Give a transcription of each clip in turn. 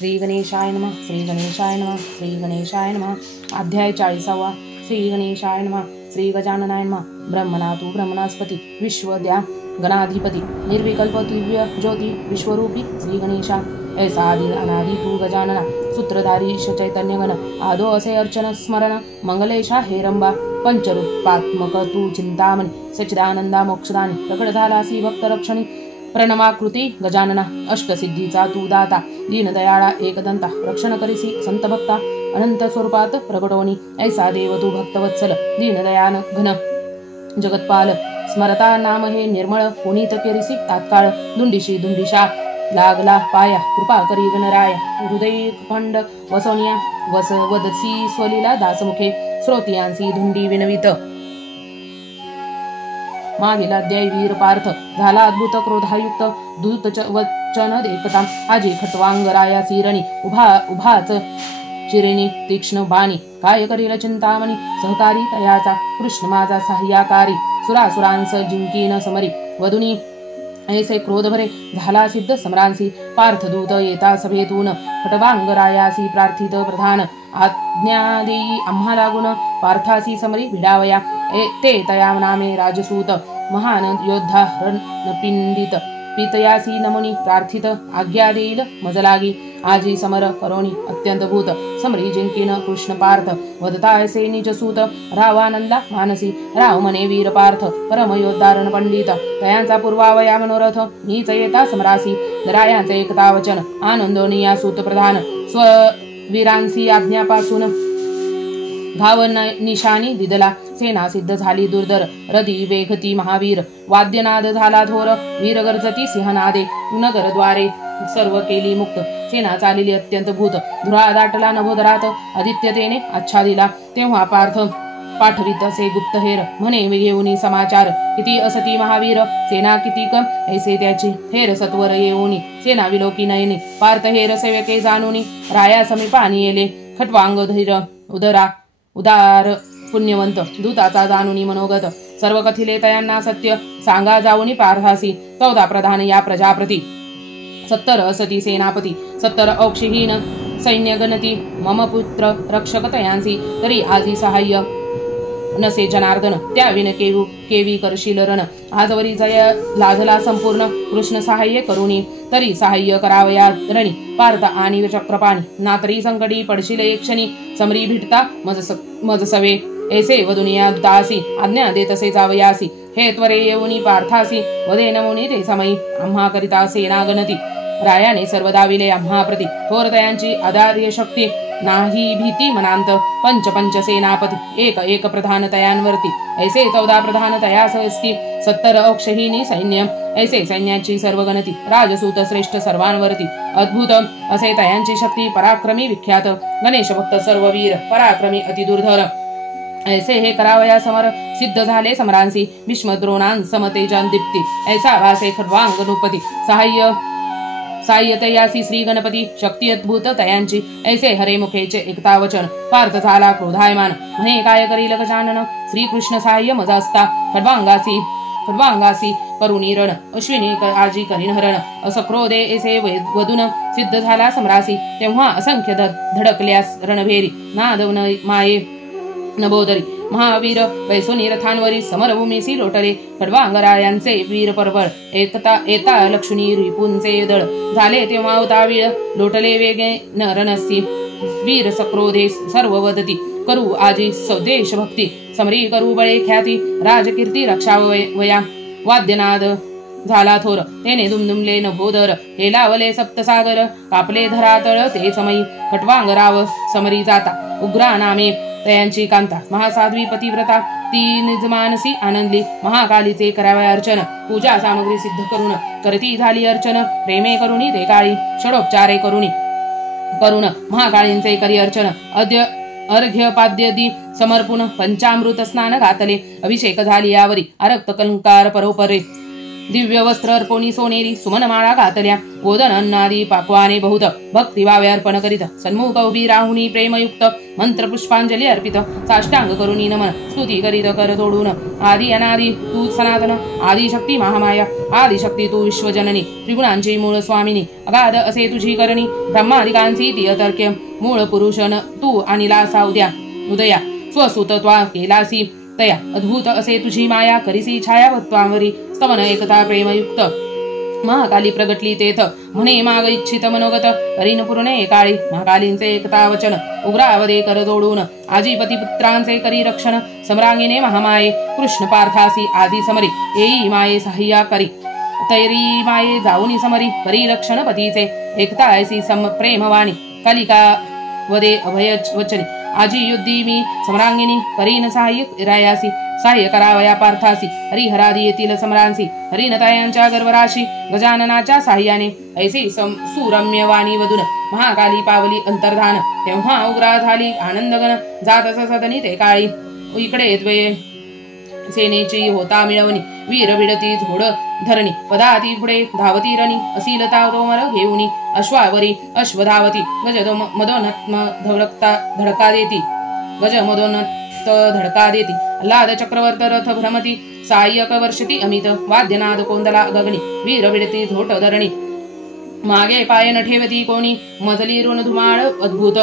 श्री गणेशाय नमः. श्री गणेशाय नमः. श्री गणेशाय नमः. अध्याय 40. श्री गणेशाय नमः. श्री गजाननाय नमः. ब्रह्मणातु ब्रह्मणास्पति विश्वद्या गणाधिपति निर्विकल्प दिव्य ज्योति विश्वरूपी श्री गणेशा ऐसा आदि अनादि तू गजानना सूत्रधारी चैतन्य गण आदो असे अर्चन स्मरण मंगलेशा हेरंबा पंचरूपात्मक तू चिंतामणी सच्चिदानंदा मोक्षदानी प्रकट झालासी भक्त रक्षणी प्रणमाकृती गजानना अष्टसिद्धीचा तू दाता दीनदयाळा एकदंता रक्षण करिसी संत भक्ता अनंत स्वरूपात प्रगटोनी ऐसा देव तू भक्तवत्सल दीनदयान घन जगत्पाल स्मरता नाम हे निर्मळ पुनीत केरिसी तात्काळ दुंडिशी दुंडिशा लागला पाया कृपा करी गणराया हृदय खंड वसवनिया वस वदसी स्वलीला दासमुखे श्रोतियांसी धुंडी विनवित मागील अध्याय वीर पार्थ झाला अद्भुत क्रोधायुक्त दूत वचन देखता आजी खटवांगराया सिरणी उभाच चिरिणी तीक्ष्ण बाणी काय करील चिंतामणी सहकारी तयाचा कृष्ण माझा सहाय्यकारी सुरासुरांस जिंकीन समरी वदुनी ऐसे क्रोध भरे झाला सिद्ध समरांसी पार्थदूत येता सभेतून खटवांगरायासी प्रार्थित प्रधान आज्ञा देई आम्हाला गुण पार्थासी समरी भिडावया ते तया नामे राजसूत महान योद्धा रणपिंडित पितयासी नमुनी प्रार्थित आज्ञा देईल मजलागी आजी समर करोणी अत्यंत भूत समरी जिंकीन कृष्ण पार्थ वदता ऐसे निजसूत रावानंदा मानसी राव मने वीर पार्थ परम योद्धारण पंडित तयांचा पूर्वावया मनोरथ नीच येता समरासी रायांचे एकता वचन आनंदोनिया सूत प्रधान स्ववीरांसी आज्ञापासून घाव निशानी दिदला सेना सिद्ध झाली दुर्धर रदी वेगती महावीर वाद्यनाद झाला थोर वीर गर्जती सिंहनादे नगरद्वारे सर्व केली मुक्त सेना चालिली अत्यंत भूत धुरा दाटला नभोदरात आदित्यतेने आच्छादिला तेव्हा पार्थ पाठवित असे गुप्तहेर म्हणे घेऊनी समाचार किती असती महावीर सेना किती कम ऐसे त्याची हेर सत्वर येऊनी सेना विलोकी नयने पार्थ हेर सेवके जाणूनी राया समीपानी येले खटवांग धैर्य उदार पुण्यवंत दूताचा जाणूनी मनोगत सर्व कथिले तयांना सत्य सांगा जाऊनी पार्थासी 14 प्रधान या प्रजाप्रती 70 असती सेनापती 70 औक्षहीन सैन्य गणती मम पुत्र रक्षक तयांसी तरी आजी सहाय्य नसे जनार्दन त्याविन केवी करशील रण आजवरी जय लाजला संपूर्ण कृष्ण सहाय्य करुणी तरी सहाय्य करावया रणी पार्थ आणि चक्रपाणी नातरी संकटी पडशील एक क्षणी समरी भिटता मज सवे ऐसे वदुनिया दासी आज्ञा देतसे जावयासी हे त्वरे येऊनी पार्थासी वदे नमुनी ते समयी आम्हा करिता सेना गणती रायाने सर्वदा विले आम्हा प्रती थोर दयांची आधार्य शक्ती नाही भीती मनांत पंच सेनापती एक प्रधान तयांवरती ऐसे 14 प्रधान तयास असती 70 औक्षहीनी सैन्य ऐसे सैन्याची सर्व गणती राजसूत श्रेष्ठ सर्वांवरती अद्भुत असे तयांची शक्ती पराक्रमी विख्यात गणेश भक्त सर्व वीर पराक्रमी अति दुर्धर ऐसे हे करावया समर सिद्ध झाले समरांसी भीष्म द्रोणां समतेजान दीप्ती ऐसा वासे खड्वांग नृपती साह्यतयासी श्री गणपती शक्ती अद्भुत तयांची ऐसे हरे मुखेचे एकता वचन पार्थ झाला क्रोधायमान म्हणे काय करील गजानन श्रीकृष्ण सहाय्य मजा असता खड्वांगासी करुणी रण अश्विनी आजी करीन हरण असं क्रोधे ऐसे वदून सिद्ध झाला समरासी तेव्हा असंख्य धडकल्यास रणभेरी नादव माये नभोदरी महावीर वैसोनी रथांवरी समरभूमीसी लोटले खड्वांगरायांचे वीर परबळ येता लक्ष्मी रिपुंचे दळ झाले तेव्हा उतावीळ लोटले वेगे रणसी वीर सक्रोधे सर्व वदती करू आजी स्वदेश भक्ती समरी करू बळे ख्याती राजकीर्ती रक्षा वया वाद्यनाद झाला थोर तेने दुमदुमले नभोदर हे लावले सप्तसागर कापले धरातळ ते समयी खटवांगराव समरी जाता उग्रा नामे तयांची कांता महासाध्वी पतिव्रता ती निजमानसी आनंदली महाकालीचे करावे अर्चन पूजा सामग्री सिद्ध करून करती झाली अर्चन प्रेमे करुणी ते काळी षडोपचारे करुण महाकाळींचे करी अर्चन अर्घ्य पाद्यदी समर्पून पंचामृत स्नान घातले अभिषेक झाली यावरी आरक्त कलंकार परोपरे दिव्य वस्त्र अर्पोनी सोनेरी सुमनमाळा घातल्या गोदन अन्नादी पाक्वाने बहुत भक्तिभावे अर्पण करीत सन्मुख उभी राहुनी प्रेमयुक्त मंत्र पुष्पांजली अर्पित साष्टांग करुणी नमन स्तुती करीत कर जोडून आदि अनादि तू सनातन आदिशक्ती महामाया आदिशक्ती तू विश्वजननी त्रिगुणांची मूळ स्वामिनी अगाध असे तुझी करणी ब्रह्मादिकांची ती अतर्क्य मूळ पुरुषन तू आणि लासा उदया स्वसुतत्वा केलासी तया अद्भुत असे तुझी माया करिसी छायावत्वावरी स्तवन एकता प्रेमयुक्त महाकाली प्रगटली तेथ म्हणे माग इच्छित मनोगत करीन पुरणे काळी महाकालींचे एकता वचन उग्रावदे कर जोडून आजीपती पुत्रांचे करी रक्षण सम्रांगिने महामाये कृष्ण पार्थासी आदी समरी येई माये सहाय्या करी तैरी माये जाऊनी समरी करी रक्षण पतीचे एकता ऐसी सम प्रेमवाणी कालिका वदे अभय वचनी आजी युद्धी मी सम्रांगिनी करीन सहाय्य रायासी सहाय्य करावया पार्थासी हरिहरादी येथील सम्रांसी हरिनतायांच्या गर्भराशी गजाननाच्या साह्याने ऐसी सुरम्यवाणी वदून महाकाली पावली अंतर्धान तेव्हा उग्रा झाली आनंदगण जात सदनी ते काळी इकडे द्वये सेनेची होता मिळवणी वीर बिडती झोड धरणी पदाती पुढे धावती रणी असीलता तोमर घेऊनी अश्वावरी अश्वधावती गज मदोन्नत धडका देती गज मदोन्नत धडका देती आल्हाद चक्रवर्त रथ भ्रमती साय्यक वर्षती अमित वाद्यनाद कोंदला गगनी वीर बिडती झोट धरणी मागे पायन ठेवती कोणी मजली ऋण धुमाळ अद्भुत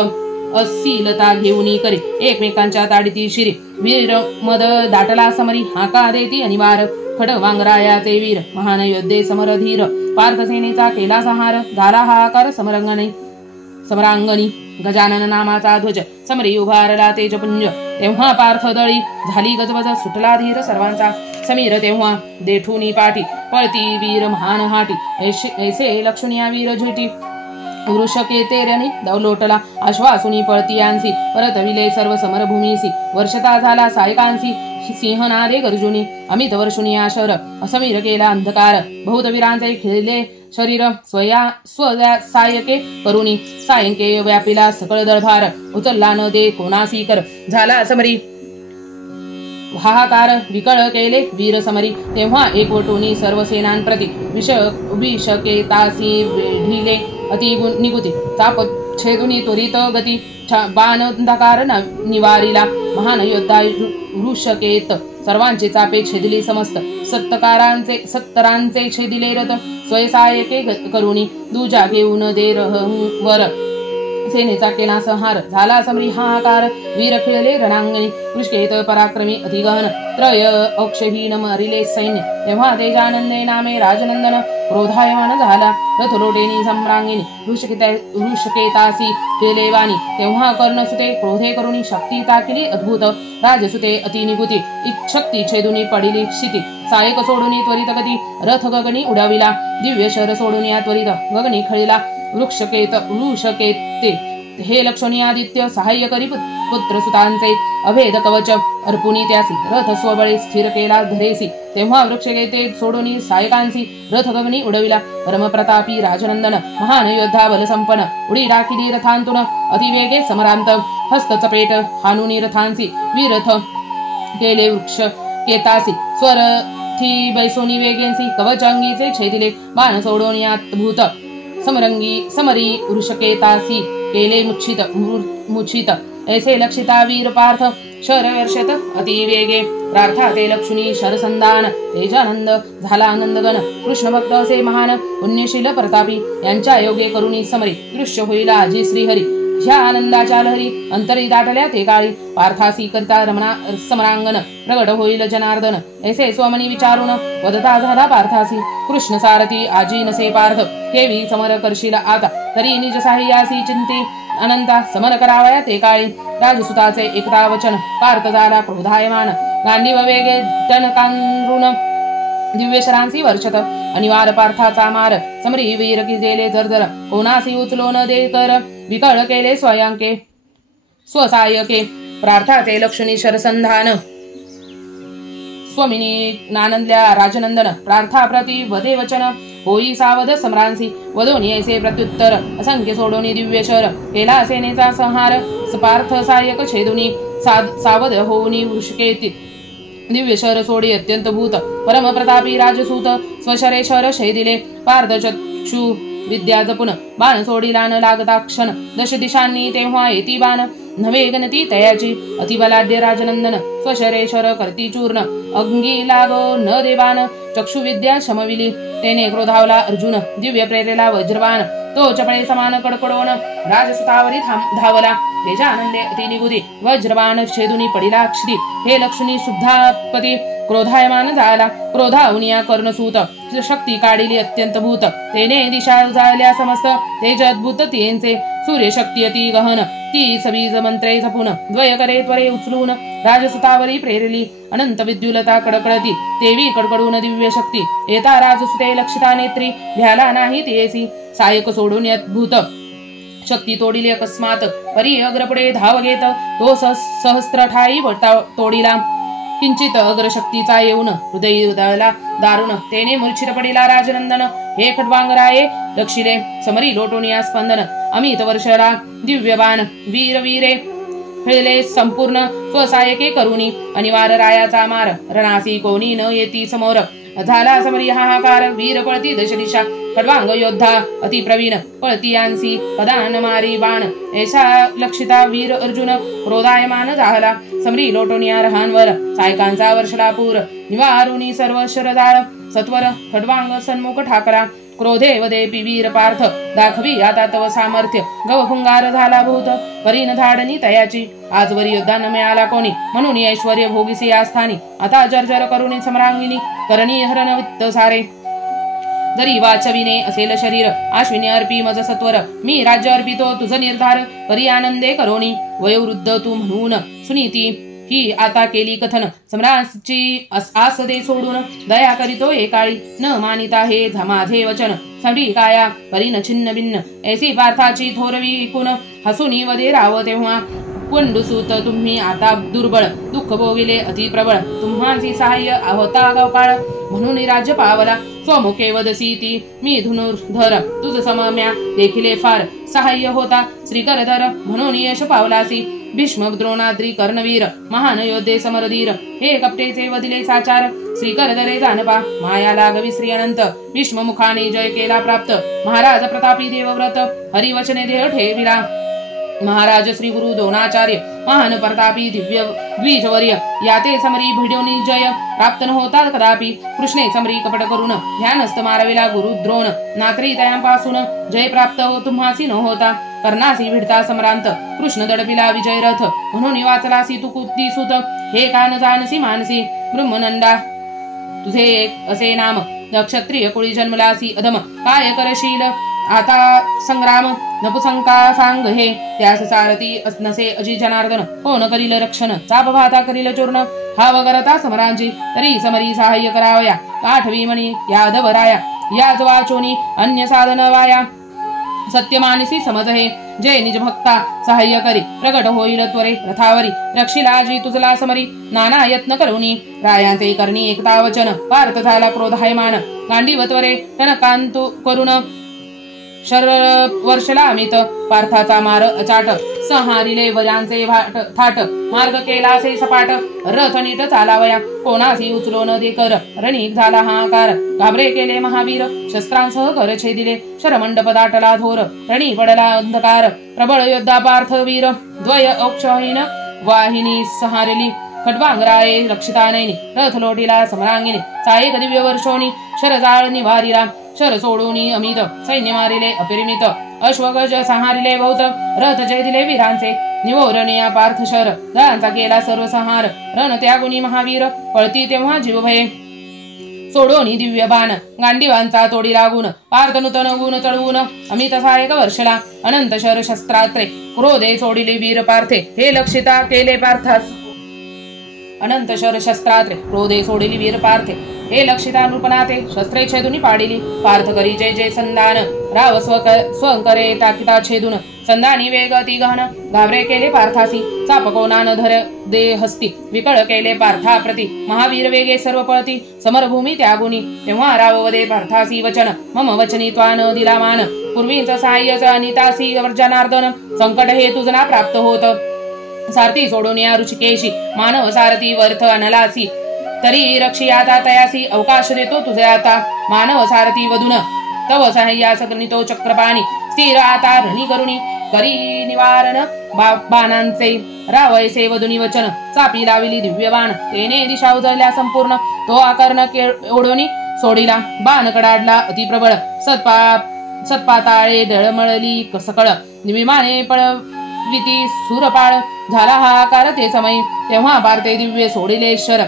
असीलता घेऊनी करी एकमेकांच्या ताडीती शिरी वीर मद दाटला समरी हाका देती अनिवार खडवांगरायाचे वीर महान योद्धे समरधीर पार्थसेनेचा केला संहार झाला हाकार समरांगणी गजानन नामाचा ध्वज समरी उभारला तेजपुंज तेव्हा पार्थ दळी झाली गजबज सुटला धीर सर्वांचा समीर तेव्हा देठुनी पाठी पळती वीर महान हाटी ऐसे लक्षणीया वीर झुटी वृषकेतेर्याने दौलोटला आश्वासुनी पळतीयांसी परतविले सर्व समरभूमीसी वर्षता झाला सायकांसी सिंहनादे गर्जुनी अमित वर्षुनी आशर असमीर केला अंधकार बहुतवीरांचे खेळले शरीर स्वया सायके करुणी सायंके व्यापिला सकळ दळभार उचलला न दे कोणासी कर झाला समरी हाहाकार विकळ केले वीर समरी तेव्हा एकवटुनी सर्व सेनांप्रती विषकेतासी वेढिले अति निगुती चाप छेदुनी त्वरित गती बाण अंधकार निवारिला महान योद्धा वृषकेत सर्वांचे चापे छेदिले समस्त सत्तरांचे छेदिले रथ स्वयसायके करुणी दुजा घेऊन दे वर सेनेचा केला संहार झाला समरी हाहाकार वीर खेळले रणांगणी कृष्केत पराक्रमी अधिगहन त्रय अक्षहीन मारिले सैन्य तेव्हा तेजानंदे नामे राजनंदन क्रोधायमान झाला रथलोटेनी सम्रांगिनी वृषकेतासी केले वाणी तेव्हा कर्णसुते क्रोधे करुणी शक्ती ताकिली अद्भुत राजसुते अतिनिगुती इच्छक्ती छेदुनी पडिली क्षिती सायक सोडुनी त्वरित गती रथ गगनी उडाविला दिव्य शर सोडुनी त्वरित गगनी खळिला वृषकेते हे लक्षणी आदित्य सहाय्य करी पुत्र सुतांचे अभेद कवच अर्पुनी त्यासी रथ स्वबळे स्थिर केला धरेसी तेव्हा वृक्षकेते सोडुनी सायकांसी रथ गगनी उडविला परमप्रतापी राजनंदन महान योद्धा बलसंपन्न उडी टाकिली रथांतून अतिवेगे समरांत हस्त चपेट हानुनी रथांसी विरथ केले वृक्ष केतासी स्वरथी बैसोनी वेगेंसी कवचांगीचे छेदिले बाण सोडोनी भूत समरी वृषकेतासी केले मुच्छित ऐसे लक्षिता वीर पार्थ शरवर्षत अतिवेगे प्रार्थाते लक्ष्मी शरसंधान तेजानंद झाला आनंदगण कृष्ण भक्त असे महान पुण्यशील प्रतापी यांच्या योगे करुणी समरी दृश्य होईल आजी श्रीहरी ह्या आनंदाच्या लहरी अंतरी दाटल्या ते काळी पार्थासी करता रमणा समरांगण प्रगट होईल जनार्दन ऐसे स्वमनी विचारून वदता झाला पार्थासी कृष्ण सारथी आजी नसे पार्थ केवी समर करशील आता तरी निज साह्यासी चिंते अनंता समर करावया ते काळी राजसुताचे एकता वचन पार्थ झाला क्रोधायमान गांडीव वेगे टनकांरुण दिव्यशरांसी वर्षत अनिवार पार्थाचा मार समरी वीर किजेले जर्जर कोणासी उचलो न दे कर विकळ केले स्वयंके स्वसायके प्रार्थाचे लक्षणी शरसंधान स्वमिनी नानंदल्या राजनंदन प्रार्था प्रति वदे वचन होई सावध सम्रांसी वदोनी ऐसे प्रत्युत्तर असंख्य सोडोनी दिव्य शर केला सेनेचा संहार पार्थ सायक छेदुनी सावध होऊनी दिव्य शर सोडी अत्यंत भूत परम प्रतापी राजसूत स्वशरे शर शैदिले पार्थ चक्षु विद्या जपुन बाण सोडीला न लागता क्षण दश दिशांनी तेव्हा येती बाण नवे गणती तयाची अतिबलाढ्य राजनंदन स्वशरेश्वर करती चूर्ण अंगी लागो न देवान चक्षु विद्या शमविली तेने क्रोधावला अर्जुन दिव्य प्रेरेला वज्रबाण तो चपळे समान कडकडोन राजसुतावरी धावला तेजानंदे अतिनिगुदी वज्रबाण छेदुनी पडिला अक्षरी हे लक्ष्मी सुद्धापती क्रोधायमान झाला क्रोधावनिया कर्णसूत शक्ती काढिली अत्यंत भूत तेने दिशा उजाळल्या समस्त तेज अद्भुत तियेंचे सूर्य शक्ती अति गहन ती सबीज मंत्रे जपून द्वय करे त्वरे उचलून राजसुतावरी प्रेरली अनंत विद्युलता कडकडती तेवी कडकडून दिव्य शक्ती येता राजसुते लक्षिता नेत्री भ्याला नाही तेसी सायक सोडून अद्भुत शक्ती तोडिली अकस्मात परी अग्रपुढे धाव घेत तो सहस्त्र ठाई तोडिला किंचित अग्रशक्तीचा येऊन हृदय उदाळला दारुण तेने मूर्छित पडिला राजनंदन हे खड्वांगराये रक्षिले समरी लोटोनिया स्पंदन अमित वर्षला दिव्यबाण वीर वीरे खेळले संपूर्ण स्वसायके करुणी अनिवार्य रायाचा मार रणासी कोणी न येती समोर झाला समरी हाहाकार वीर पळती दश दिशा खड्वांग योद्धा अति प्रवीण पळती यांसी पदान मारी बाण ऐसा लक्षिता वीर अर्जुन क्रोधायमान झाला समरी लोटोनिया रहांवर सायकांचा वर्षला पूर निवारुनी सर्व शरदाळ सत्वर खड्वांग सन्मुख ठाकरा क्रोधे वदेपी वीर पार्थ दाखवी आता तव सामर्थ्य गवभुंगार झाला भूत करीन धाडणी तयाची आजवरी योद्धा न मिळाला कोणी म्हणून ऐश्वर्य भोगीसी आस्थानी आता जर्जर करुणी सम्रांगिनी करणी हरण वित्त सारे जरी वाचविने असेल शरीर आश्विनी अर्पी मज सत्वर मी राज्य अर्पितो तुझ निर्धार करी आनंदे करोनी वयोवृद्ध तू म्हणून सुनीती ही आता केली कथन सम्राटची आस दे सोडून दया करीतो एकाळी न मानिता हे माझे वचन संडी काया करीन छिन्न भिन्न ऐसी पार्थाची थोरवी ऐकून हसूनी वदे राव तेव्हा कुंडुसूत तुम्ही आता दुर्बळ दुःख भोगिले अति प्रबळ तुम्हाची सहाय्य होता गोपाळ म्हणून राज्य पावला स्वमुखे वदसी ती मी धनुर्धर तुझ समम्या देखिले फार सहाय्य होता श्रीकरधर म्हणून यश पावलासी भीष्म द्रोणाद्री कर्णवीर महान योद्धे समरधीर हे कपटेचे वदिले साचार श्रीकरधरे जानपा माया लागवी श्री अनंत भीष्म मुखाने जय केला प्राप्त महाराज प्रतापी देवव्रत हरिवचने देह ठेविला महाराज श्री गुरु द्रोणाचार्य महान प्रतापी दिव्य द्विजवर्य याते समरी भिडोनी जय प्राप्त न होता कदापि कृष्णे समरी कपट करून ध्यानस्थ मारविला गुरु द्रोण नाकरी तयांपासून जय प्राप्त तुम्हासी न होता कर्णासी भिडता सम्रांत कृष्ण दडपिला विजय रथ म्हणून वाचलासी तू कुत्ती सुत हे कान जानसी मानसी ब्रह्मनंदा तुझे एक असे नाम क्षत्रिय कुळी जन्मलासी अधम काय करशील आता संग्राम नपुसंका सांग हे त्यास सारथी नसे अजी जनार्दन कोण करील रक्षण चाप भाता करील चूर्ण हा वगरता समरांची तरी समरी सहाय्य करावया आठवी मणी यादव राया याच वाचोनी अन्य साधन वाया सत्यमानसी समज हे जय निज भक्ता सहाय्य करी प्रगट होईल त्वरे रथावरी रक्षिलाजी तुझला समरी नाना यत्न करुनी रायांचे करणी एकता वचन पार्थ झाला क्रोधायमान गांडीव त्वरे टनकांतु करुण शर वर्षला अमित पार्थाचा मार अचाट संहारिले वयांचे थाट मार्ग केलासे सपाट रथ नीट चालावया कोणासी उचलो न दे कर रणिक झाला हाकार घाबरे केले महावीर शस्त्रांसह कर छेदिले शरमंडप दाटला थोर रणी पडला अंधकार प्रबळ योद्धा पार्थ वीर द्वय औक्षहीन वाहिनी सहारली खड्वांगराये रक्षितानयनी रथ लोटीला समरांगिनी सायक दिव्य वर्षोनी शरजाळ निवारिला शर सोडूनी अमित सैन्य मारिले अपरिमित अश्वगज सहारिले बहुत रथ जय दिले वीरांचे निवोरणीया पार्थ शर दळांचा केला सर्व संहार रण त्यागुनी महावीर पळती तेव्हा जीव भये सोडोनी दिव्य बाण गांडीवांचा तोडी लागून पार्थ नूतन गुण चढवून अमित सहायक वर्षला अनंत शर शस्त्रात्रे क्रोधे सोडिले वीर पार्थे हे लक्षिता केले पार्थास अनंत शर शस्त्रात्रे क्रोधे सोडिली वीर पार्थे हे लक्षिता नृपनाथे शस्त्रे छेदुनी पाडिली पार्थ करी जय जय संदान राव स्वकरे टाकिता छेदून संदानी वेग अति गहन घाबरे केले पार्थासी चापकोनान धर दे हस्ती विकळ केले पार्था प्रति महावीर वेगे सर्व पळती समरभूमी त्यागुनी तेव्हा राववदे पार्थासी वचन मम वचनी त्वान दिला मान पूर्वीच सहाय्यच अनितासी जनार्दन संकट हे तुझना प्राप्त होत सारथी सोडून या ऋषिकेशी मानव सारथी वर्थ अनलासी तरी रक्षी आता तयासी अवकाश देतो तुझे आता मानव सारथी वधून तव साह्यास गणितो चक्रपाणी स्थिर आता ऋणी करुणी करी निवारण बाणांचे रावयसे वधुनी वचन चापी लाविली दिव्य बाण तेने दिशा उजळल्या संपूर्ण तो आकर्ण ओढवणी सोडिला बाण कडाडला अतिप्रबळ सत्पाताळे दळमळली सकळ विमाने पळविती सुरपाळ झाला हा आकार ते समय तेव्हा पार्थे दिव्य सोडिले शर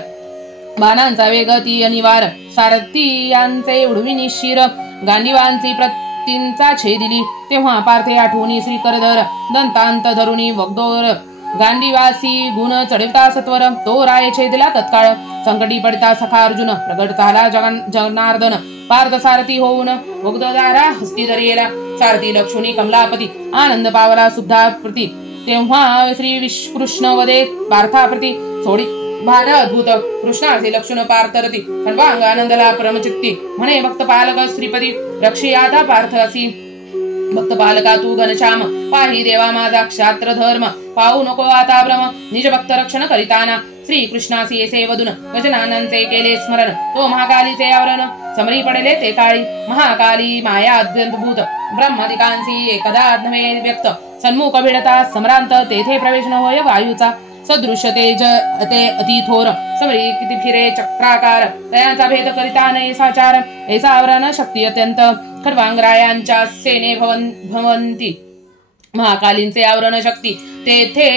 बाणांचा वेग ती अनिवार सारथीयांचे उडविनी शिर गांडीवांची प्रतिंचा छेदिली तेव्हा पार्थे आठवणी श्रीकरधर दंतांत धरुणी वगदोर गांडीवासी गुण चढवता सत्वर तो राय छेदला तत्काळ संकटी पडता सखा अर्जुन प्रगट झाला जनार्दन पार्थ सारथी होऊन वगददारा हस्ती धरियेला सारथी लक्ष्मी कमलापती आनंद पावला सुद्धा प्रती तेव्हा श्री कृष्ण वदे पार्थाप्रती सोडी भार अद्भुत कृष्णाचे लक्ष्मण पार्थरती सर्वांग आनंदला परमचित्ती म्हणे भक्त पालक श्रीपती रक्षी आता पार्थ असी भक्त पालका तू घनश्याम पाही देवा माझा क्षात्र धर्म पाहू नको आता भ्रम निज भक्त रक्षण करिताना श्री कृष्णासी येसे वदून गजनानंचे केले स्मरण तो महाकालीचे आवरण समरी पडले ते काळी महाकाली माया अद्भुत ब्रह्मादिकांसी एकदा नव्हे व्यक्त सन्मुख भिडता सम्रांत तेथे प्रवेश न होय वायूचा सदृश्य तेज ते अतिथोर समरी किती फिरे चक्राकार तयांचा भेद करिता नये साचार ऐसा आवरण शक्ती अत्यंत खडवांगरायांच्या सेने भवंती महाकालींचे आवरण शक्ती तेथे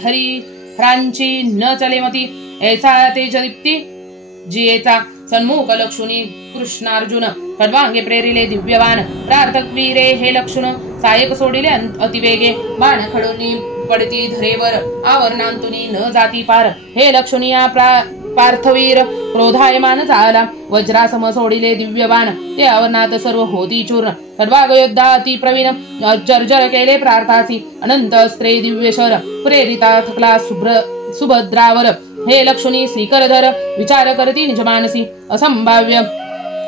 हरिहरांची न चलेमती ऐसा तेज दीप्ती जियेचा सन्मुख लक्ष्मी कृष्णार्जुन खडवांगे प्रेरिले दिव्यवान प्रार्थक वीरे हे लक्ष्मण सायक सोडिले अतिवेगे बाण खडोनी पडती धरेवर आवरणांतुनी न जाती पार हे लक्ष्मणिया पार्थवीर क्रोधायमान झाला वज्रासम सोडिले दिव्यवान ते आवरणात सर्व होती चूर्ण खडवाग योद्धा अति प्रवीण जर्जर केले प्रार्थासी अनंत अस्त्रे दिव्यशर प्रेरिता थकला सुभद्रावर हे लक्ष्मी श्रीकरधर विचार करती निज मानसी असंभाव्य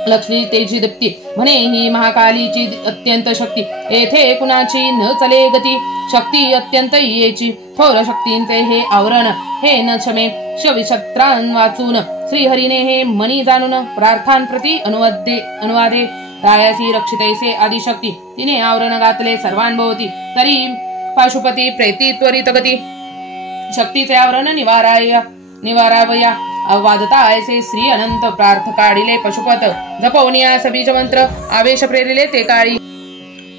लक्ष्मी तेजी दीप्ती म्हणे ही महाकालीची अत्यंत शक्ती येथे कुणाची न चले गती शक्ती अत्यंत येची थोर शक्तींचे हे आवरण हे न क्षमे शविशत्रां वाचून श्रीहरीने हे मनी जाणून प्रार्थांप्रती अनुवादे रायासी रक्षितैसे आदिशक्ती तिने आवरण घातले सर्वांभोवती तरी पाशुपती प्रेती त्वरित गती शक्तीचे आवरण निवारावया वादता ऐसे श्री अनंत प्रार्थ काढिले पशुपत जपवनिया सबीज मंत्र आवेश प्रेरिले ते काळी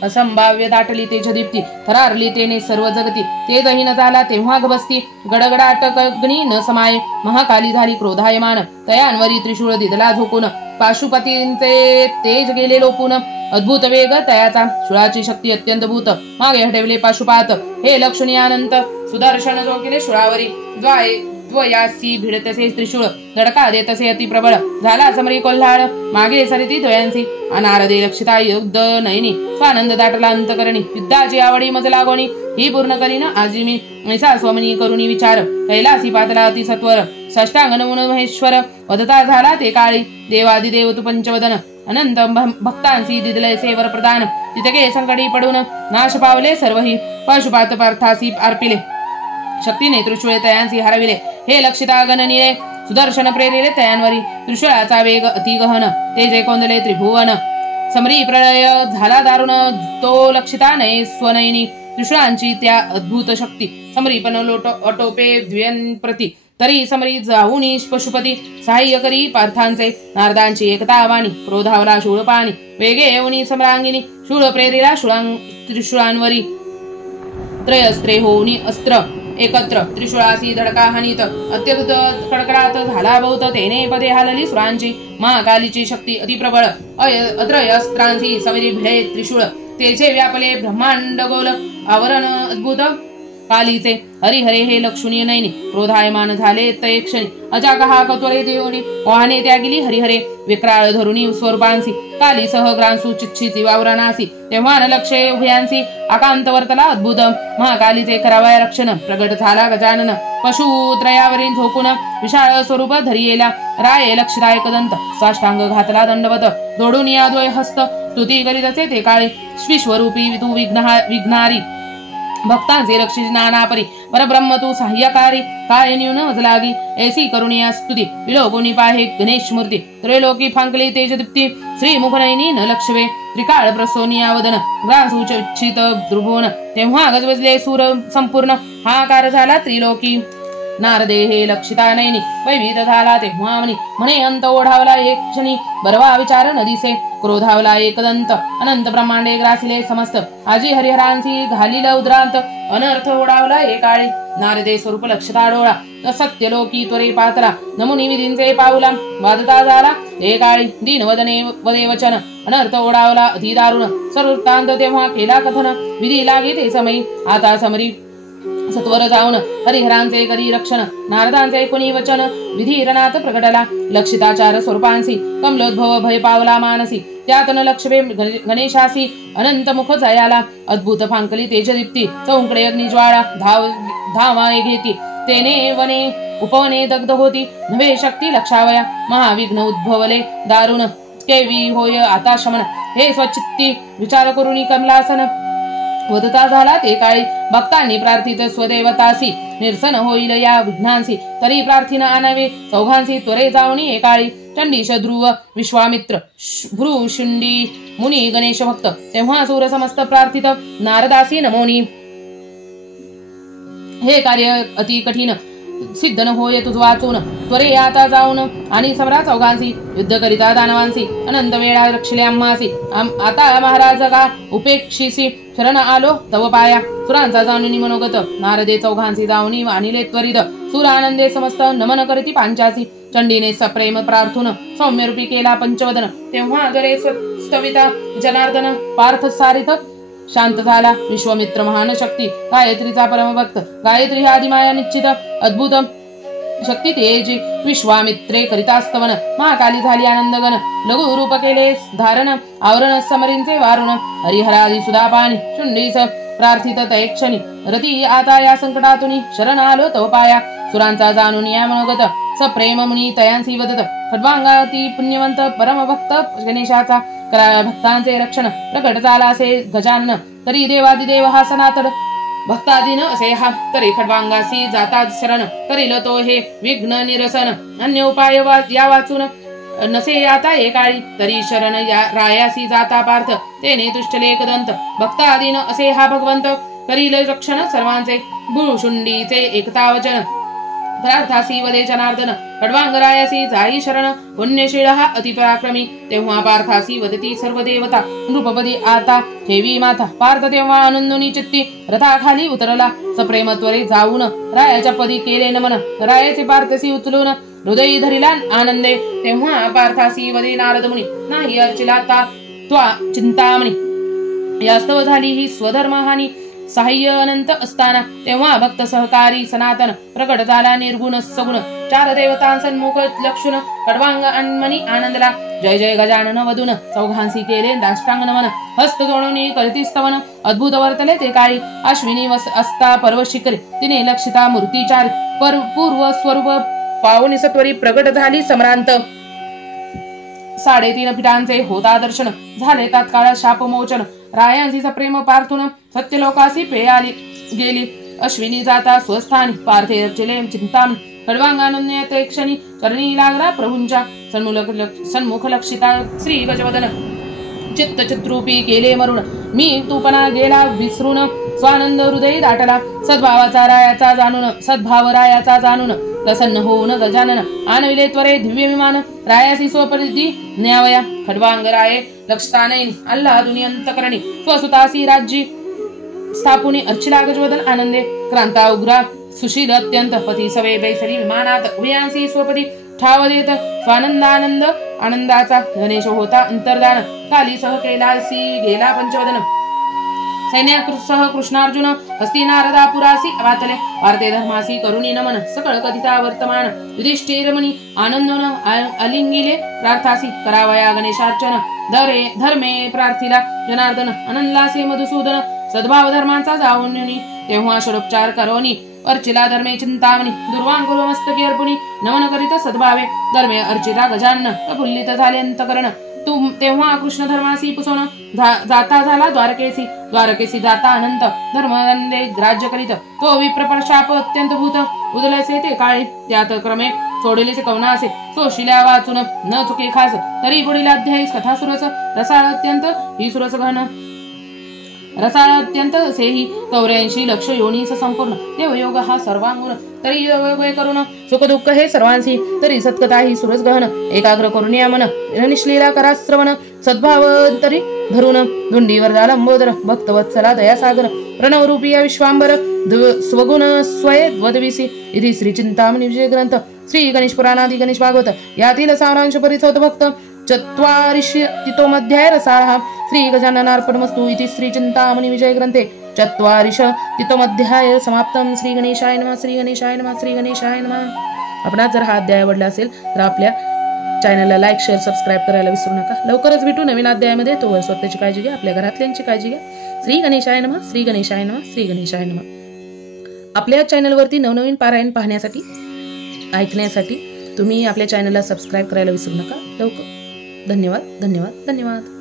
असंभाव्य दाटली तेज दीप्ती थरारली तेने सर्व जगती ते दहीन झाला तेव्हा गबसती गडगडाट अग्नी न समाय महाकाली झाली क्रोधायमान तयांवरी त्रिशूळ दिदला झोकून पाशुपतींचे तेज गेले लोपून अद्भुत वेग तयाचा शूळाची शक्ती अत्यंत भूत मागे हटवले पाशुपात हे लक्ष्मी अनंत सुदर्शन झोकिले शूळावरी द्वयासी भिडतसे त्रिशूळ धडका देतसे अतिप्रबळ झाला समरी कोल्हाळ मागे सरिती द्वयांसी अनारदे रक्षिता युद्ध नयनी स्वानंद दाटला अंतकरणी युद्धाची आवडी मज लागोणी ही पूर्ण करीन आजी मी ऐसा स्वमनी करुणी विचार कैलासी पातला अतिसत्वर षष्टांग नमुन महेश्वर वदता झाला ते काळी देवादिदेव तू पंचवदन अनंत भक्तांसी दिदले सेवर प्रदान तितके संकटी पडून नाश पावले सर्वही पाशुपात पार्थासी अर्पिले शक्तीने त्रिशूळे तयांसी हरविले हे लक्षिता गणनीय सुदर्शन प्रेरिले तयांवरी त्रिशूळाचा वेग अति गहन तेजे कोंदले त्रिभुवन समरी प्रलय झाला दारुण तो लक्षिता नये स्वनयनी त्रिशूळांची त्या अद्भुत शक्ती समरी पण अटोपे द्व्यन प्रती तरी समरी जाऊनी पशुपती सहाय्य करी पार्थांचे नारदांची एकता वाणी क्रोधावला शूळपाणी वेगे येऊनी सम्रांगिनी शूळ प्रेरिला त्रिशूळांवरी त्रयस्त्रे होऊनी अस्त्र एकत्र त्रिशूळासी धडका हानीत अत्यद्भुत कडकडात झाला बहुत तेने पदे हालली सुरांची महाकालीची शक्ती अतिप्रबळ अत्रयस्त्रांसी समरी भिडे त्रिशूळ तेजे व्यापले ब्रह्मांड गोल आवरण अद्भुत कालीचे हरिहरे हे लक्ष्मी नयनी क्रोधायमान झाले तय क्षणी अजागहा कत्वरे देवनी वाहने त्यागिली हरिहरे विक्राळ धरुणी स्वरूपांसी काली सहग्रांसु चिच्छिती वावरणासी तेव्हा न लक्षे उभयांसी आकांत वर्तला अद्भुत महाकालीचे करावया रक्षण प्रगट झाला गजानन पशुत्रयावरील झोकून विशाळ स्वरूप धरियेला राये लक्षदायक दंत साष्टांग घातला दंडवत दोडून याद्वय हस्त स्तुती करीत असे ते काळे विश्वरूपी तू विघ्नारी भक्तांचे रक्षित नानापरी परब्रह्म तू साह्यकारी काय न्यून लागी ऐसी करुणिया स्तुती विलोकोनी पाहे गणेश मूर्ती त्रैलोकी फांकली तेजदीप्ती श्री मुखनयनी न लक्षवे त्रिकाळ प्रसोनिया वदन ग्रासूचित द्रुभुवन तेव्हा गजबजले सूर संपूर्ण हाकार झाला त्रिलोकी नारदे हे लक्षिता नयनी वैविध झाला तेव्हा म्हणे अंत ओढावला एक क्षणी बरवा विचार न दिसे क्रोधावला एकदंत अनंत ब्रह्मांडे ग्रासिले समस्त आजी हरिहरांसी घालील उद्रांत अनर्थ ओढावला एकाळी नारदे स्वरूप लक्षता डोळा असत्य लोकी त्वरे पातला नमुनी विधींचे पाऊला वादता झाला एकाळी दीन वदने वदे वचन अनर्थ ओढावला अधिदारुण सर्वृत्तांत तेव्हा केला कथन विधी लागे ते समयी आता समरी सत्वर जाऊन हरिहरांचे करी रक्षण नारदांचे कुणी वचन विधीरनाथ प्रकटला लक्षिताचार स्वरूपांसी कमलोद्भव भय पावला मानसी त्यातन लक्षवे गणेशासी अनंत मुख जयाला अद्भुत फांकली तेजदीप्ती चौंकडे अग्निज्वाळा धावा घेती तेने वने उपवने दग्ध होती नवे शक्ती लक्षावया महाविघ्न उद्भवले दारुण केवी होय आता शमन हे स्वचित्ती विचार करुणी कमलासन वदता झाला ते काळी भक्तांनी प्रार्थित स्वदेवतासी निरसन होईल या विघ्नांसी तरी प्रार्थीन आणावे चौघांसी त्वरे जाऊनी एकाळी चंडीश ध्रुव विश्वामित्र भ्रूशुंडी मुनी गणेश भक्त तेव्हा सूर समस्त प्रार्थित नारदासी नमोनी हे कार्य अति कठीण सिद्ध न होय तुझ वाचून त्वरे आता जाऊन आणि समरा चौघांसी युद्ध करिता दानवांसी अनंत वेळा रक्षले आम्हासी आता महाराज का उपेक्षिसी शरण आलो तव पाया सुरांचा जाणून मनोगत नारदे चौघांसी जाऊनी आणिले त्वरित सुर आनंदे समस्त नमन करीती पांचासी चंडीने सप्रेम प्रार्थून सौम्यरूपी केला पंचवदन तेव्हा जरे स्तविता जनार्दन पार्थ सारिथ शांत झाला विश्वामित्र महान शक्ती गायत्रीचा परमभक्त गायत्री आदिमाया निश्चित अद्भुत शक्ती तेजी विश्वामित्रे करितास्तवन महाकाली झाली आनंदगण लघु रूप केले धारण आवरण समरींचे वारुण हरिहरादी सुदापानी शुंडीस प्रार्थित तैक्षणी रती आता या संकटातून शरण आलो तो पाया सुरांचा जाणून या मनोगत सप्रेम मुनी तयांसी वदत खड्वांगाती पुण्यवंत परमभक्त गणेशाचा करा भक्तांचे रक्षण प्रकट झाला असे गजानन तरी देवादिदेव हा सनातन भक्तादीन असे हा तरी खड्वांगासी जाता शरण करील तो हे विघ्न निरसन अन्य उपाय या वाचून नसे आता एकाळी तरी शरण रायासी जाता पार्थ तेने तुष्टले एकदंत भक्तादीन असे हा भगवंत करील रक्षण सर्वांचे भूशुंडीचे एकता वचन प्रार्थासी वदे जनार्दन खड्वांगरायासी जाई शरण पुण्यशीळ हा अतिपराक्रमी तेव्हा पार्थासी वदती सर्व देवता नृपपदी आता ठेवी माथा पार्थ तेव्हा आनंदोनी चित्ती रथाखाली उतरला सप्रेम त्वरे जाऊन रायाच्या पदी केले नमन रायाचे पार्थसी उचलून हृदयी धरिला आनंदे तेव्हा पार्थासी वदे नारद मुनी नाही अर्चिला ता त्वा चिंतामणी यास्तव झाली ही स्वधर्म हानी साह्य अनंत असताना तेव्हा भक्त सहकारी सनातन प्रकट झाला निर्गुण सगुण चार देवतांसन्मुख लक्षुण खड्वांग अन्मनी आनंदला जय जय गजानन वदून चौघांसी केले दाष्टांग नमन हस्त जोडून करती स्तवन अद्भुत वर्तले ते काळी अश्विनी असता पर्व शिखरे तिने लक्षिता मूर्तीचार पूर्व स्वरूप पावनी सत्वरी प्रकट झाली सम्रांत 3.5 पीठांचे होता दर्शन झाले तात्काळ शापमोचन रायांसी सप्रेम पार्थून सत्यलोकासी पेयाली गेली अश्विनी जाता स्वस्थानी पार्थे अर्चिले चिंतामणी खड्वांगानन्य ते क्षणी चरणी लागला प्रभूंच्या सन्मुख लक्षिता श्री गजवदन चित्त चित्रूपी केले मरुण मी तूपणा गेला विसरून स्वानंद हृदय दाटला सद्भावाचा रायाचा जाणून सद्भाव रायाचा जाणून प्रसन्न होऊन गजानन आणविले त्वरे दिव्य विमान रायासी स्वपरिधी न्यावया खड्वांग राये लक्षतानयनी अल्लादुनी अंतकरणी स्वसुतासी राज्य स्थापुनी अर्चिला गजवदन आनंदे क्रांता उग्रा सुशील अत्यंत पती सवे बैसरी विमानात उभयांसी स्वपदी ठाव देत स्वानंदानंद आनंदाचा गणेश होता अंतर्दान खाली सह कैलासी गेला पंचवदन सैन्यासह कृष्णार्जुन हस्ती नारदापुरासी वाचले वार्ते धर्मासी करुणी नमन सकळ कथिता वर्तमान युधिष्ठिरमणी आनंदोन अलिंगिले प्रार्थासी करावया गणेशार्चन धर्मे प्रार्थिला जनार्दन आनंदलासे मधुसूदन सद्भाव धर्मांचा जाऊन तेव्हा षडोपचार करोनी अर्चिला धर्मे चिंतामणी दुर्वांकुर मस्तकी अर्पुणी नमन करीत सद्भावे धर्मे अर्चिला गजानन प्रफुल्लित झाले अंतकरण तेव्हा कृष्ण धर्मासी पुसवून जाता झाला द्वारकेसी. द्वारकेसी जाता अनंत धर्मदंडे ग्राज्य करीत तो विप्रपर शाप अत्यंत भूत उदलसे ते काळी. त्यात क्रमे सोडलेचे कवना असे सोशिल्या वाचून न चुके खास. तरी पुढील अध्यायी कथा सुरस रसाळ अत्यंत ही सुरस घन रसाळ अत्यंत असेही 84 लक्ष योनीस संपूर्ण. देवयोग हा सर्वांगुण तरी योगे करून सुख दुःख हे सर्वांशी. तरी सत्कथा ही सुरस गहन एकाग्र करून या मन निश्लीला करा श्रवण. सद्भाव तरी धरून धुंडीवर झाला लंबोदर भक्तवत्सला दयासागर. प्रणवरूपी विश्वांबर स्वगुण स्वये वदविसी. इति श्री चिंतामणी विजय ग्रंथ श्री गणेश पुराणादि गणेश भागवत यातील सारांश परिचोत भक्त 44 रसाळः. श्री गजाननार्पणमस्तु इति श्री चिंतामणी विजय ग्रंथे 44 समाप्तम. श्री गणेशाय नमः. श्री गणेशाय नमः. श्री गणेशाय नमः. आपणास जर हा अध्याय आवडला असेल तर आपल्या चॅनलला लाईक शेअर सबस्क्राईब करायला विसरू नका. लवकरच भेटू नवीन अध्यायामध्ये. तोवर स्वतःची काळजी घ्या, आपल्या घरातल्यांची काळजी घ्या. श्री गणेशाय नमः. श्री गणेशाय नमः. श्री गणेशाय नमः. आपल्या चॅनलवरती नवनवीन पारायण पाहण्यासाठी ऐकण्यासाठी तुम्ही आपल्या चॅनलला सबस्क्राईब करायला विसरू नका. लवकर धन्यवाद धन्यवाद धन्यवाद.